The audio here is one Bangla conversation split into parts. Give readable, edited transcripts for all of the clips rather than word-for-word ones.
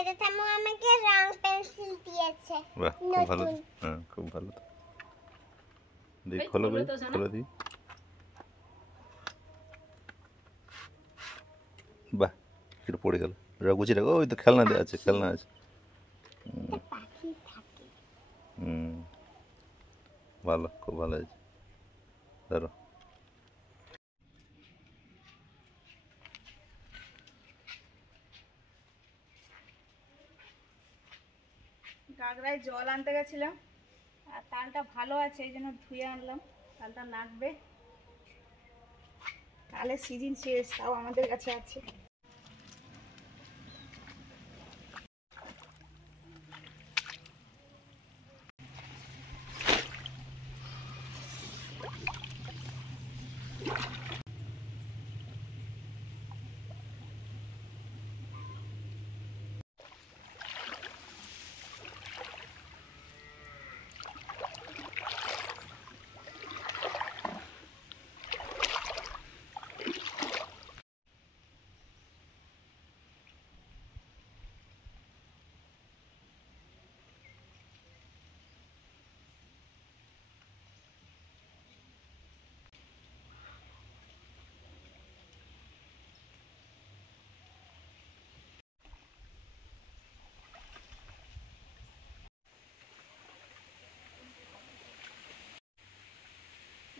এটা ঠাম্মা আমাকে রং পেন্সিল দিয়েছে। বাহ, খুব ভালো। হ্যাঁ, খুব ভালো। দেখ, খোলো ভাই, খোলো দি। বাহ, এটা পড়ে গেল। গুছিয়ে রাখো, ওই তো খেলনা দেওয়া আছে, খেলনা আছে। পাখি থাকে। ভালো, খুব ভালো আছে। ধরো। গাগরায় জল আনতে গেছিলাম, আর তালটা ভালো আছে এই জন্য ধুয়ে আনলাম। তালটা লাগবে, তালের সিজন শেষ, তাও আমাদের কাছে আছে।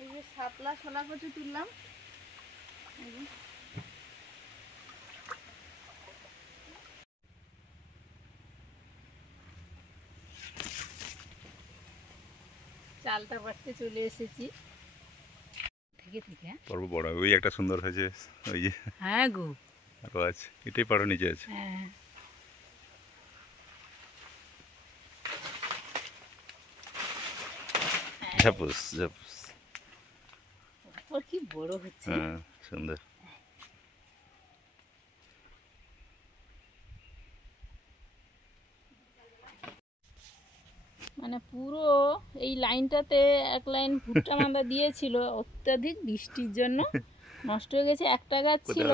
এই যে শাপলা ছোলা কচু তুললাম। চালটা বাড়তে চলে এসেছি থেকে থেকে। পর্ব বড়, ওই একটা সুন্দর হয়েছে, ওই যে। হ্যাঁ গো, আরো আছে, এটাই পারো, নিচে আছে। হ্যাঁ। ঝাপুস ঝাপুস। ওর কি বড় হচ্ছে। হ্যাঁ, সুন্দর। মানে পুরো এই লাইনটাতে এক লাইন ভুট্টা মান্দা দিয়েছিল, অত্যাধিক বৃষ্টির জন্য নষ্ট হয়ে গেছে। একটা গাছ ছিল,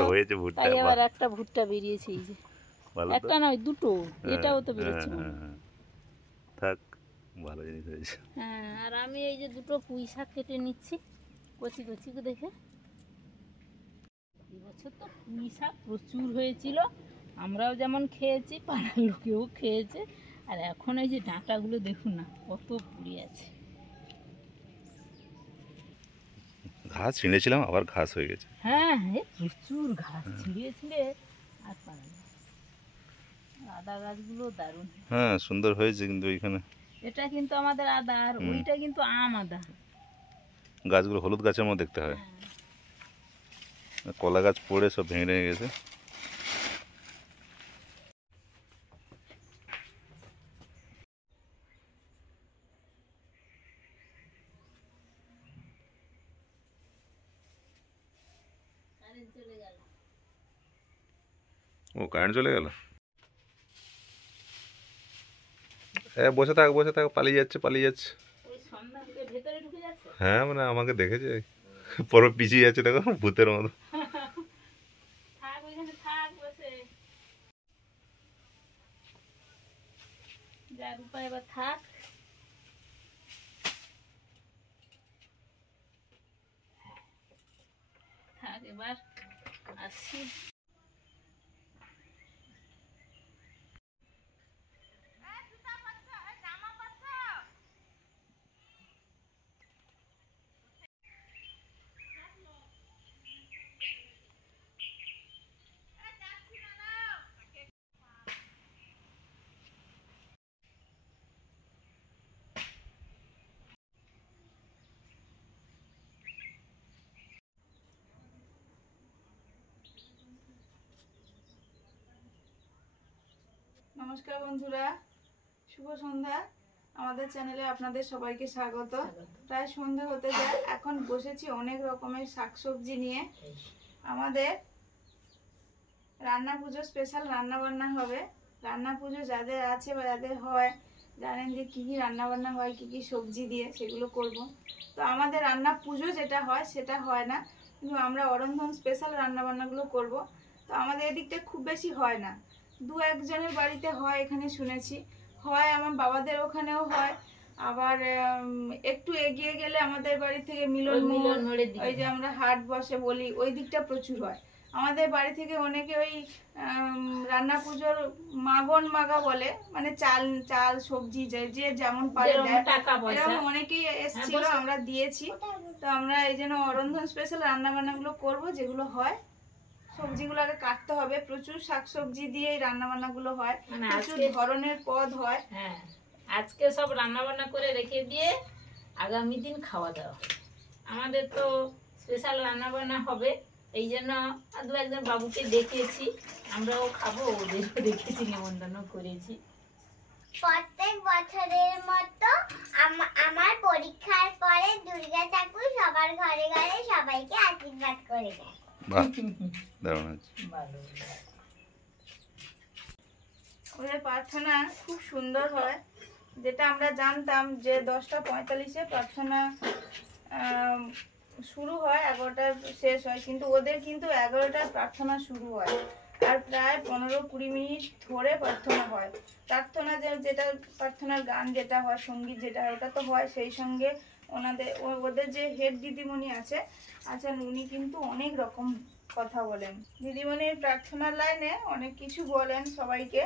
তাই আবার একটা ভুট্টা বেরিয়েছে। এই যে একটা নয়, দুটো, এটাও তো বেরোচ্ছে। থাক, ভালো জিনিস হয়েছে। হ্যাঁ, আর আমি এই যে দুটো পুঁই শাক কেটে নিচ্ছি কচি কচি দেখে। এবছর তো পুঁই শাক প্রচুর হয়েছিল, আমরাও যেমন খেয়েছি, পাড়ার লোকেও খেয়েছে। আর এখন এই যে ডাঁটাগুলো দেখুন না, কত পুড়ে আছে। ঘাস ছিঁড়েছিলাম, আবার ঘাস হয়ে গেছে। হ্যাঁ হ্যাঁ, প্রচুর ঘাস ছিঁড়ে ছিঁড়ে আর পারা যায়। আদা গাছগুলো দারুণ। হ্যাঁ, সুন্দর হয়েছে, কিন্তু এখানে এটা কিন্তু আমাদের আদা, আর ওইটা কিন্তু আম আদা। গাছগুলো হলুদ গাছের মতো দেখতে হয়। কলা গাছ পড়ে সব ভেঙে ভেঙে গেছে। ও, কারেন্ট চলে গেল। হ্যাঁ, বসে থাক, বসে থাক, পালিয়ে যাচ্ছে, পালিয়ে যাচ্ছে। হ্যাঁ, মানে আমাকে দেখেছে, পরে পিছিয়ে যাচ্ছে, দেখো ভূতের মতো। যার উপায় এবার থাক। থাক, এবার আসছি। নমস্কার বন্ধুরা, শুভ সন্ধ্যা। আমাদের চ্যানেলে আপনাদের সবাইকে স্বাগত। প্রায় সন্ধ্যা হতে যায়, এখন বসেছি অনেক রকমের শাকসবজি নিয়ে। আমাদের রান্না পুজো স্পেশাল রান্না বান্না হবে। রান্না পুজো যাদের আছে বা যাদের হয়, জানেন যে কী কী রান্নাবান্না হয়, কী কী সবজি দিয়ে, সেগুলো করব। তো আমাদের রান্না পুজো যেটা হয় সেটা হয় না, কিন্তু আমরা অরন্ধন স্পেশাল রান্নাবান্নাগুলো করব। তো আমাদের এদিকটা খুব বেশি হয় না, দু একজনের বাড়িতে হয় এখানে শুনেছি, হয় আমার বাবাদের ওখানেও হয়, আবার একটু এগিয়ে গেলে আমাদের বাড়ি থেকে মিলন মোড়, ওই যে আমরা হাট বসে বলি, ওই দিকটা প্রচুর হয়। আমাদের বাড়ি থেকে অনেকে ওই রান্না পুজোর মাগন মাগা বলে, মানে চাল চাল সবজি যে যেমন পারে দেয়, এরকম অনেকেই এসেছিল, আমরা দিয়েছি। তো আমরা এই জন্য অরন্ধন স্পেশাল রান্না বান্নাগুলো করবো, যেগুলো হয় সবজিগুলোকে কাটতে হবে, প্রচুর শাকসবজি দিয়ে এই রান্না বান্নাগুলো হয়, প্রচুর ধরনের পদ হয়। হ্যাঁ, আজকে সব রান্না বান্না করে রেখে দিয়ে আগামী দিন খাওয়া দাওয়া। আমাদের তো স্পেশাল রান্না বান্না হবে, এই জন্য দু একজন বাবুকে ডেকেছি, আমরাও খাবো, ওদেরও দেখেছি, নিমন্ত্রণ করেছি। প্রত্যেক বছরের মতো আমার পরীক্ষার পরে দুর্গা ঠাকুর সবার ঘরে ঘরে সবাইকে আশীর্বাদ করে দেয়। বাহ, দারুণ আছে। ভালো। ওদের প্রার্থনা খুব সুন্দর হয়, যেটা আমরা জানতাম যে 10:45-এ প্রার্থনা শুরু হয়, 11টায় শেষ হয়, কিন্তু ওদের কিন্তু 11টায় প্রার্থনা শুরু হয়, আর প্রায় 15-20 মিনিট ধরে প্রার্থনা হয়। প্রার্থনা যেটা প্রার্থনার গান যেটা হয়, সঙ্গীত যেটা হয়, ওটা তো হয়, সেই সঙ্গে ওদের যে হেড দিদিমণি আছে, আচ্ছা, উনি কিন্তু অনেক রকম কথা বলেন। দিদিমণির প্রার্থনার লাইনে অনেক কিছু বলেন সবাইকে,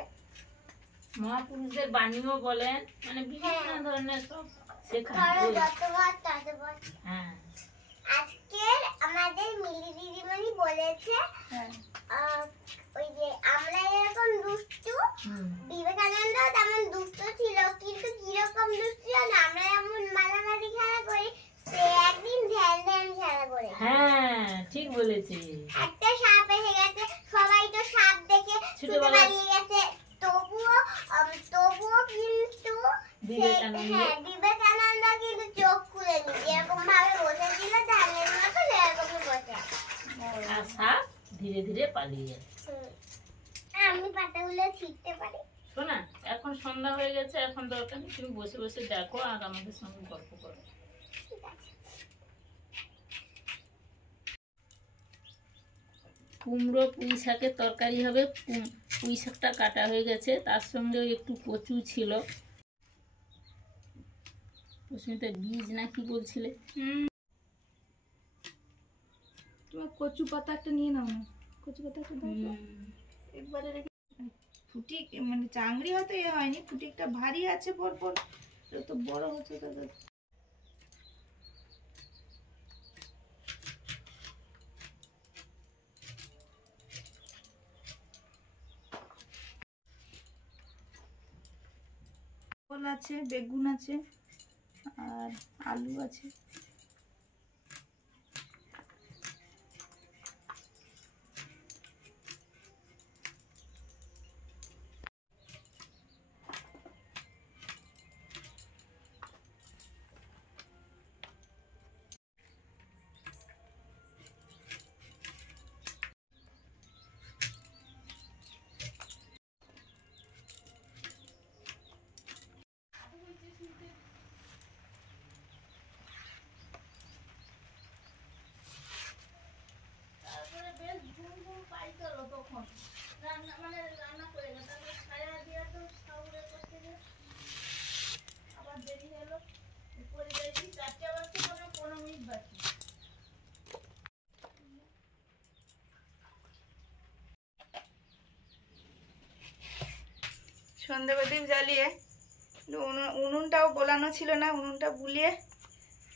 মহাপুরুষদের বাণীও বলেন, মানে বিভিন্ন ধরনের সব শেখান। হ্যাঁ, আজকে আমাদের মিলি দিদিমণি বলেছে ওই যে আমরা এরকম দুষ্টু, বিবেকানন্দ তেমন দুষ্ট ছিল, কিন্তু কিরকম দুষ্ট ছিল না, আমরা এমন মারামারি খেলা করি, সে একদিন ধ্যান ধ্যান খেলা করে। হ্যাঁ, ঠিক বলেছি। একটা সাপ এসে গেছে, সবাই তো সাপ দেখে ছুটে পালিয়ে গেছে, তবুও কিন্তু বিবেকানন্দ কিন্তু চোখ খুলেনি, যেরকম ভাবে বসেছিল ধ্যানের মতো সেরকমই বসে, আর সাপ ধীরে ধীরে পালিয়ে যাচ্ছে। আমি পাতাগুলো ছিঁড়তে পারি। শোনা, এখন সন্ধ্যা হয়ে গেছে, এখন দরকার নেই, তুমি বসে বসে দেখো আর আমাদের সঙ্গে গল্প করো। কুমড়ো পুঁই শাকের তরকারি হবে। পুঁই শাকটা কাটা হয়ে গেছে, তার সঙ্গে একটু কচু ছিল, কুসুমিতা বীজ না কি বলছিলে? তুমি কচু পাতা একটা নিয়ে নাও না, কচু পাতা একটা দাও একবারে রেখে। ফুটিক মানে চাংড়ি হয়তো এ হয়নি, ফুটিকটা ভারী আছে, পরপর তো বড় হচ্ছে দাদা। ফল আছে, বেগুন আছে, আর আলু আছে। সন্ধে প্রদীপ জ্বালিয়ে উনুনটাও বোলানো ছিল না, উনুনটা বুলিয়ে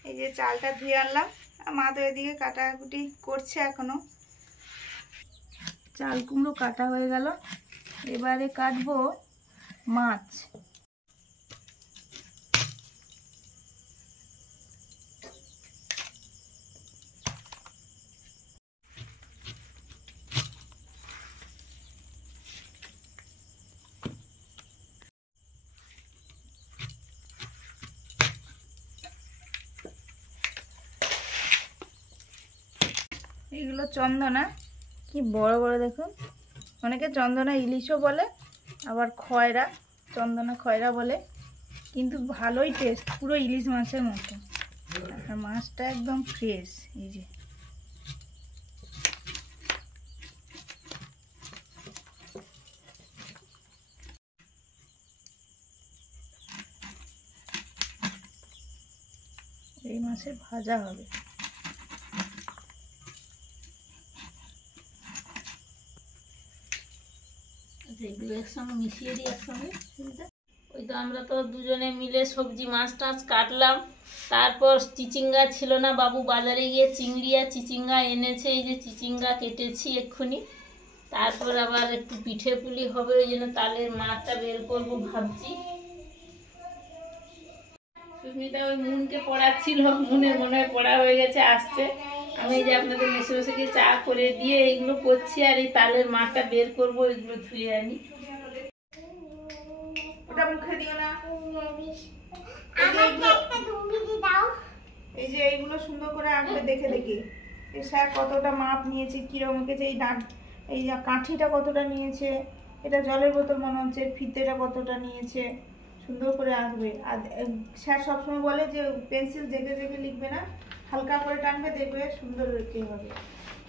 এই যে চালটা ধুয়ে আনলাম। মা তো এদিকে কাটাকুটি করছে এখনো। চাল কুমড়ো কাটা হয়ে গেল, এবারে কাটবো মাছ। এগুলো চন্দনা, কি বড় বড় দেখুন। অনেকে চন্দনা ইলিশও বলে, আবার খয়রা, চন্দনা খয়রা বলে, কিন্তু ভালোই টেস্ট, পুরো ইলিশ মাছের মতো। আর মাছটা একদম ফ্রেশ। এই যে মাছের ভাজা হবে। এগুলো একসঙ্গে মিশিয়ে দিই একসঙ্গে। ওই তো আমরা তো দুজনে মিলে সবজি মাছ টাছ কাটলাম, তারপর চিচিঙ্গা ছিল না, বাবু বাজারে গিয়ে চিংড়ি আর চিচিঙ্গা এনেছে, এই যে চিচিঙ্গা কেটেছি এক্ষুনি। তারপর আবার একটু পিঠে পুলি হবে, ওই জন্য তালের মাঠটা বের করবো ভাবছি। সুস্মিতা ওই মুনকে পড়াচ্ছিল, মুনে মনে হয় পড়া হয়ে গেছে, আসছে। আমি এই যে আপনাদের মেসে মেসে গিয়ে চা করে দিয়ে এইগুলো করছি, আর এই তালের মাঠটা বের করবো, এগুলো ধুয়ে আনি। ওটা মুখে দিও না। আমাকে একটা তুমি দাও। এই যে এইগুলো সুন্দর করে আঁকবে দেখে দেখে। এই স্যার কতটা মাপ নিয়েছে, কিরকম এঁকেছে, এই যে কাঠিটা কতটা নিয়েছে, এটা জলের বোতল মনে হচ্ছে, ফিতেটা কতটা নিয়েছে, সুন্দর করে আঁকবে। আর স্যার সবসময় বলে যে পেন্সিল জেগে জেগে লিখবে না, হালকা করে টানবে, দেখবে সুন্দর লেখে হবে।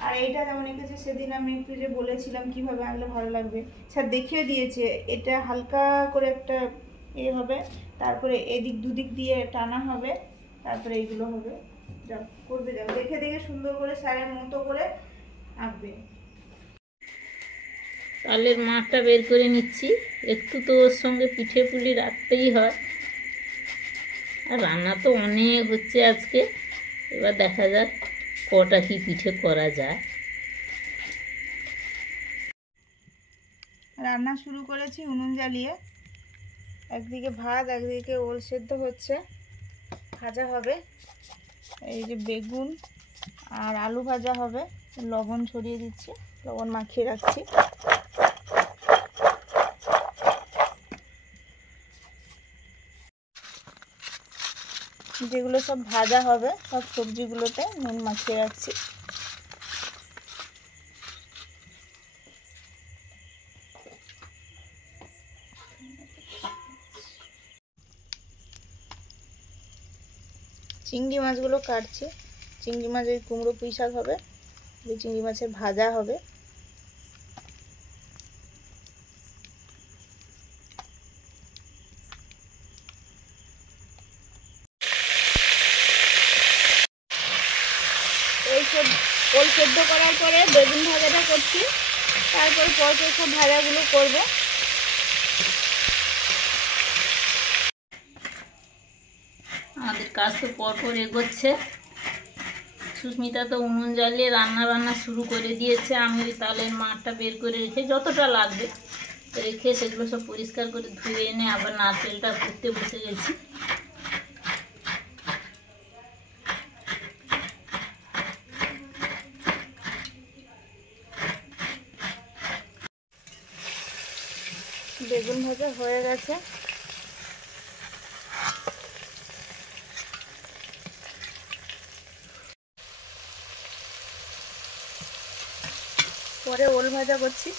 আর এইটা যেমন এঁকেছে, সেদিন আমি একটু যে বলেছিলাম কিভাবে আঁকলে ভালো লাগবে, স্যার দেখিয়ে দিয়েছে। এটা হালকা করে একটা হবে, তারপরে এদিক দুদিক দিয়ে টানা হবে, তারপরে এইগুলো হবে। যাও করবে, যাও দেখে দেখে সুন্দর করে স্যারের মতো করে আঁকবে। তালের মাঠটা বের করে নিচ্ছি, একটু তো ওর সঙ্গে পিঠে পুলি রাখতেই হয়। আর রান্না তো অনেক হচ্ছে আজকে, এবার দেখা যাক কটা কি পিঠে করা যায়। রান্না শুরু করেছি উনুন জ্বালিয়ে। একদিকে ভাত, একদিকে ওল সেদ্ধ হচ্ছে, ভাজা হবে। এই যে বেগুন আর আলু ভাজা হবে, লবণ ছড়িয়ে দিচ্ছি, লবণ মাখিয়ে রাখছি। যেগুলো সব ভাজা হবে সব সবজিগুলোতে নুন মাখিয়ে রাখছি। চিংড়ি মাছগুলো কাটছি। চিংড়ি মাছের কুমড়ো পুঁই শাক হবে, চিংড়ি মাছের ভাজা হবে। এই সব ওল সেদ্ধ করার পরে বেগুন ভাজাটা করছি, তারপর পরপর সব ভাজাগুলো করবো। আমাদের কাজ তো পরপর এগোচ্ছে। সুস্মিতা তো উনুন জ্বালিয়ে রান্না বান্না শুরু করে দিয়েছে। আমি ওই তালের মাঠটা বের করে রেখে যতটা লাগবে রেখে সেগুলো সব পরিষ্কার করে ধুয়ে এনে আবার নারকেলটা করতে বসে গেছি। বেগুন ভাজা হয়ে গেছে। পরে ওল ভাজা করছি।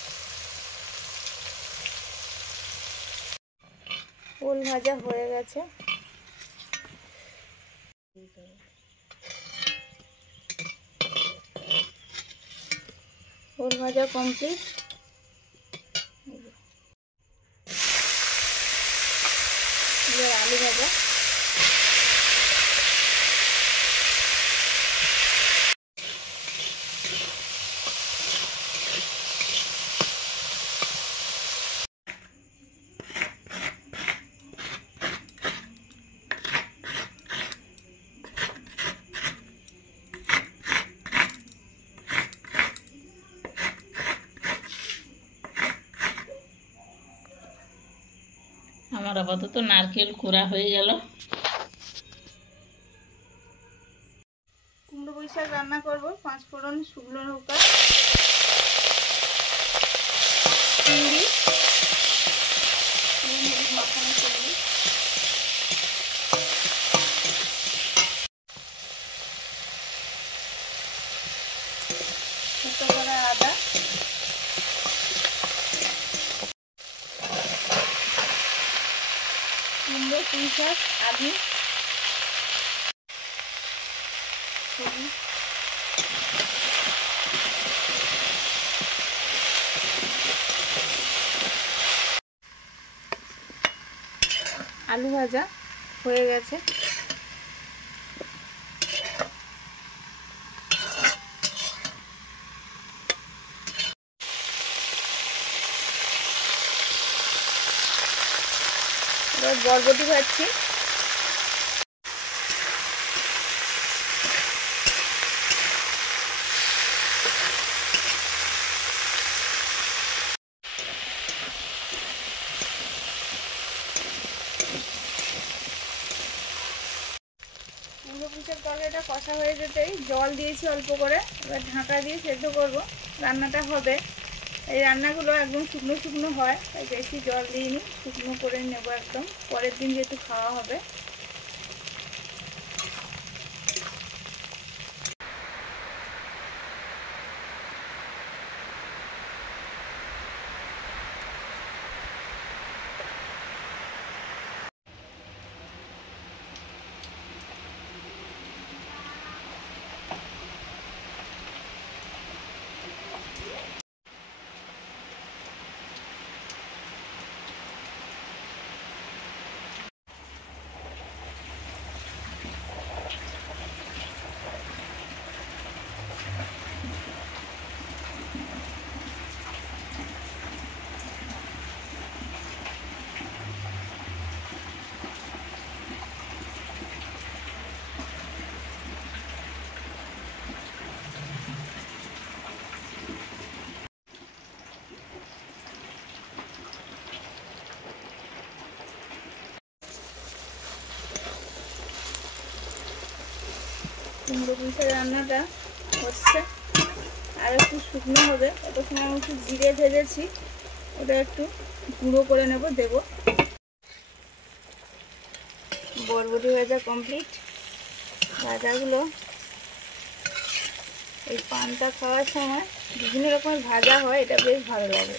ওল ভাজা হয়ে গেছে। ওল ভাজা কমপ্লিট। আলু ভাজা। আমার আপাতত নারকেল কোড়া হয়ে গেল। কুমড়ো পুঁই শাক রান্না করবো, 5 ফোড়ন, শুকনো লঙ্কা, চিংড়ি, মাখানো চিংড়ি, ছোট করে আদা, কুমড়ো পুঁই শাক, আলু, আলু ভাজা হয়ে গেছে। এবার বরবটি ভাজছি। কুমড়ো পুঁইশাক তরকারিটা কষা হয়ে যেতেই জল দিয়েছি অল্প করে, এবার ঢাকা দিয়ে সেদ্ধ করব। রান্নাটা হবে, এই রান্নাগুলো একদম শুকনো শুকনো হয়, তাই বেশি জল দিইনি, শুকনো করে নেব একদম, পরের দিন যেহেতু খাওয়া হবে। কুমড়ো পুঁইশাক রান্নাটা হচ্ছে, আর একটু শুকনো হবে, তত সময় আমি একটু জিরে ভেজেছি, ওটা একটু গুঁড়ো করে নেব, দেব। বরবটি ভাজা কমপ্লিট। ভাজাগুলো এই পান্তা খাওয়ার সময় বিভিন্ন রকমের ভাজা হয়, এটা বেশ ভালো লাগে।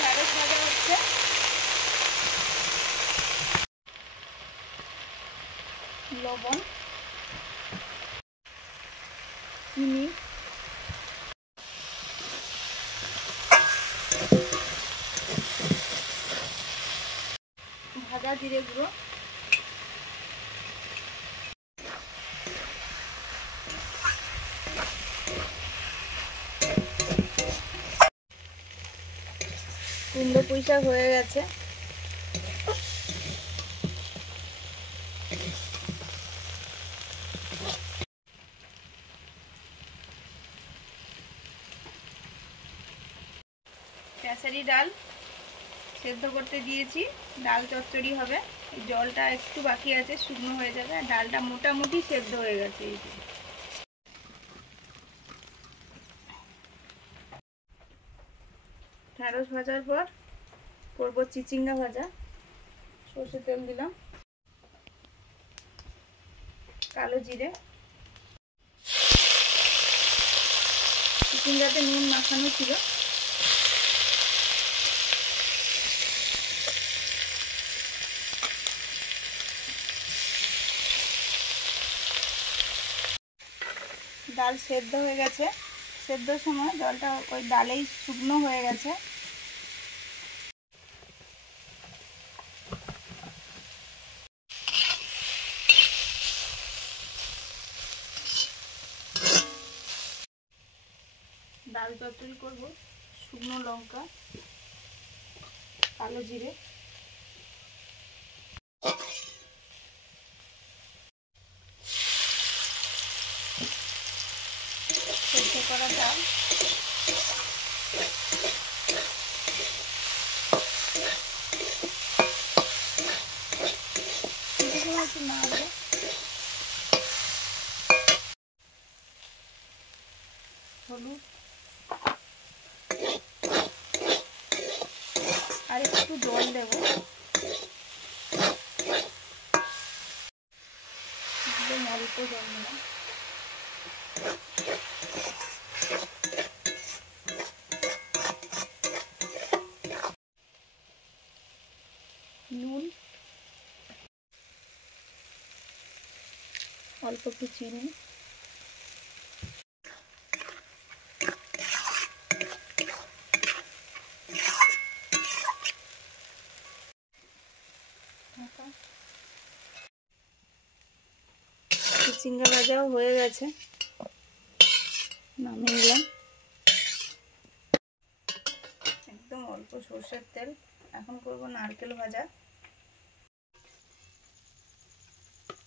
ঢ্যাঁড়স ভাজা হচ্ছে, লবণ, চিনি, ভাজা জিরে গুঁড়ো, কুমড়ো পুঁইশাক হয়ে গেছে। খেসারি ডাল সেদ্ধ করতে দিয়েছি, ডাল চচ্চড়ি হবে। এই জলটা একটু বাকি আছে, শুকনো হয়ে যাবে, আর ডালটা মোটামুটি সেদ্ধ হয়ে গেছে। এই যে ঢ্যাঁড়স ভাজার পর করবো চিচিঙ্গা ভাজা। সর্ষে তেল দিলাম, কালো জিরে, চিচিঙ্গাতে নুন মাখানো ছিল, ডাল সেদ্ধ হয়ে গেছে। সেদ্ধর সময় জলটা ওই ডালেই শুকনো হয়ে গেছে। ডাল চচ্চড়ি করব, শুকনো লঙ্কা, কালো জিরে, সেদ্ধ করা ডাল, একটু নাড়বো, হলুদ আর একটু জল দেব, একদম অল্প জল দিলাম। নুন, অল্প একটু চিনি, চিচিঙ্গা ভাজাও হয়ে গেছে, নামিয়ে নিলাম। অল্প সর্ষের তেল। এখন করব নারকেল ভাজা।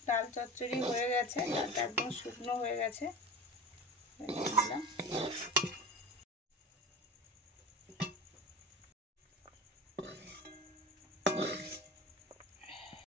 ডাল চচ্চড়ি হয়ে গেছে, ডালটা একদম শুকনো হয়ে গেছে।